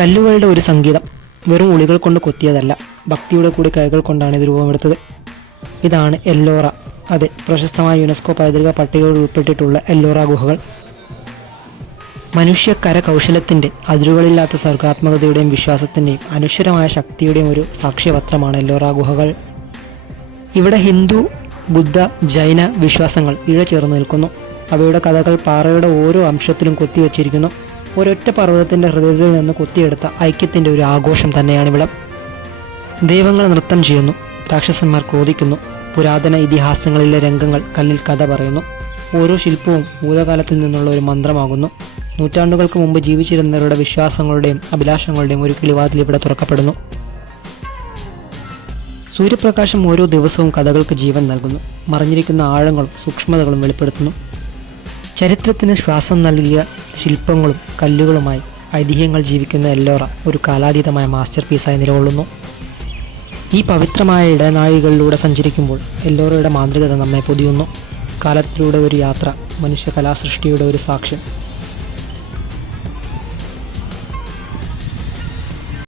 കല്ലുകളുടെ ഒരു സംഗീതം വെറും ഉളികൾ കൊണ്ട് കൊത്തിയതല്ല. ഭക്തിയുടെ കൂടി കൈകൾ കൊണ്ടാണ് ഇത് രൂപമെടുത്തത്. ഇതാണ് എല്ലോറ. അതെ പ്രശസ്തമായ യുനെസ്കോ പൈതൃക പട്ടികയിൽ ഉൾപ്പെട്ടിട്ടുള്ള എല്ലോറ ഗുഹകൾ. മനുഷ്യ കരകൗശലത്തിന്റെ അതിരുകളില്ലാത്ത സർഗാത്മകതയുടെയും വിശ്വാസത്തിന്റെയും അനശ്വരമായ ശക്തിയുടെയും ഒരു സാക്ഷ്യപത്രമാണ് എല്ലോറ ഗുഹകൾ. ഇവിടെ ഹിന്ദു ബുദ്ധ ജൈന വിശ്വാസങ്ങൾ ഇഴ ചേർന്ന് നിൽക്കുന്നു. അവയുടെ കഥകൾ പാറയുടെ ഓരോ അംശത്തിലും കൊത്തിവെച്ചിരിക്കുന്നു. ഒരൊറ്റ പർവതത്തിന്റെ ഹൃദയത്തിൽ നിന്ന് കുത്തിയെടുത്ത ഐക്യത്തിന്റെ ഒരു ആഘോഷം തന്നെയാണ് ഇവിടെ. ദൈവങ്ങൾ നൃത്തം ചെയ്യുന്നു രാക്ഷസന്മാർ ക്രോധിക്കുന്നു പുരാതന ഇതിഹാസങ്ങളിലെ രംഗങ്ങൾ കല്ലിൽ കഥ പറയുന്നു ഓരോ ശില്പവും ഭൂതകാലത്തിൽ നിന്നുള്ള ഒരു മന്ത്രമാകുന്നു. നൂറ്റാണ്ടുകൾക്ക് മുമ്പ് ജീവിച്ചിരുന്നവരുടെ വിശ്വാസങ്ങളുടെയും അഭിലാഷങ്ങളുടെയും ഒരു കിളിവാതിൽ ഇവിടെ തുറക്കപ്പെടുന്നു. സൂര്യപ്രകാശം ഓരോ ദിവസവും കഥകൾക്ക് ജീവൻ നൽകുന്നു മറിഞ്ഞിരിക്കുന്ന ആഴങ്ങളും സൂക്ഷ്മതകളും വെളിപ്പെടുത്തുന്നു. ചരിത്രത്തിന് ശ്വാസം നൽകിയ ശില്പങ്ങളും കല്ലുകളുമായി ഐതിഹ്യങ്ങൾ ജീവിക്കുന്ന എല്ലോറ ഒരു കാലാതീതമായ മാസ്റ്റർ പീസായി നിലകൊള്ളുന്നു. ഈ പവിത്രമായ ഇടനാഴികളിലൂടെ സഞ്ചരിക്കുമ്പോൾ എല്ലോറയുടെ മാന്ത്രികത നമ്മെ പൊതിയുന്നു. കാലത്തിലൂടെ ഒരു യാത്ര മനുഷ്യ കലാസൃഷ്ടിയുടെ ഒരു സാക്ഷ്യം